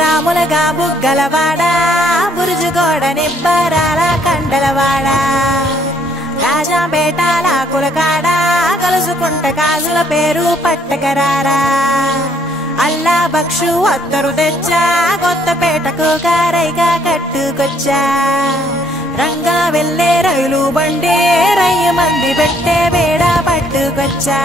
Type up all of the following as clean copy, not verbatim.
రాములగా బుగ్గలవాడ బురుజుగోడ నిబ్బరాల కండలవాడ రాజాపేటాల కులకాడ కలుసుకుంట కాజుల పేరు పట్టకరారా అల్లా బక్షు అత్తరు తెచ్చా కొత్తపేటకు కారైగా కట్టుకొచ్చా రంగా వెళ్ళే రైలు బండి రయ్య మంది పెట్టే వేడ పట్టుకొచ్చా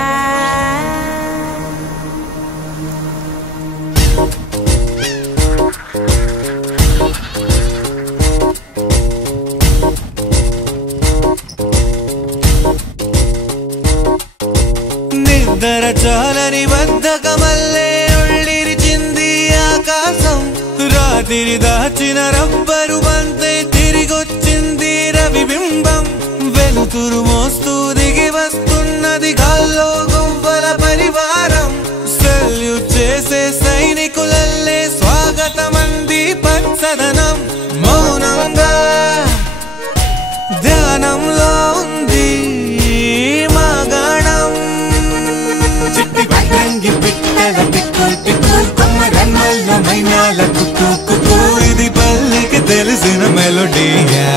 నిద్ర చాలని బద్ధకమల్లే ఒళ్ళిరిచింది ఆకాశం రాత్రి దాచిన రబ్బరు బంతే తిరిగొచ్చింది రవిబింబం వెలుతురు మోస్తూ దిగి వస్తున్నది గాల్లో గువ్వల పరివారం సెల్యూట్ చేసే సైనికులల్లే స్వాగతమంది పచ్చదనం మౌనంగా ధ్యానంలో ఉంది మాగాణం చిట్టి పట్టంగి పిట్టల టిక్కు టిక్కు కొమ్మరమ్మల్ల మైనాల కుక్కు కుక్కు ఇది పల్లెకి తెలిసిన మెలోడీయా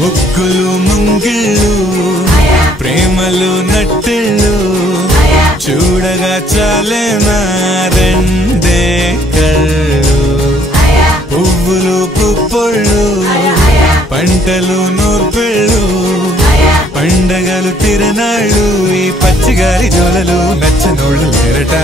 ముగ్గులు ముంగిళ్ళు ప్రేమలు నట్టిళ్ళు చూడగా చాలేనా రెండే కళ్ళు పువ్వులు పుప్పొళ్ళు పంటలు నూర్పిళ్ళు పండగలు తిరణాళ్ళు ఈ పచ్చిగారి జోలలు నచ్చనోళ్ళు లేరట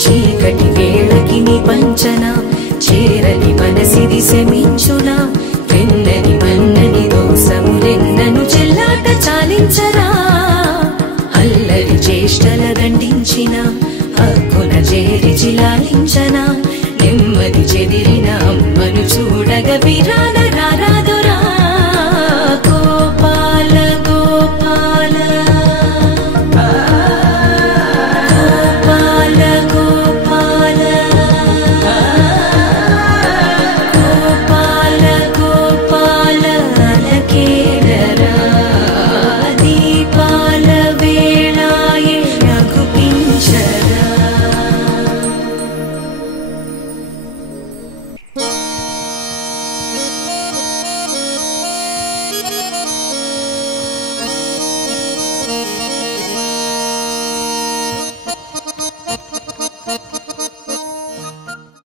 చీకటి వేళకి నీ పంచన చేరని మనసిది శమించునా వెన్నని మన్నని దోసములెన్నను చెల్లాట చాలించరా అల్లరి చేష్టల దండించిన హక్కున చేరి చిలాలించనా నెమ్మది చెదిరిన అమ్మను చూడగ విరాన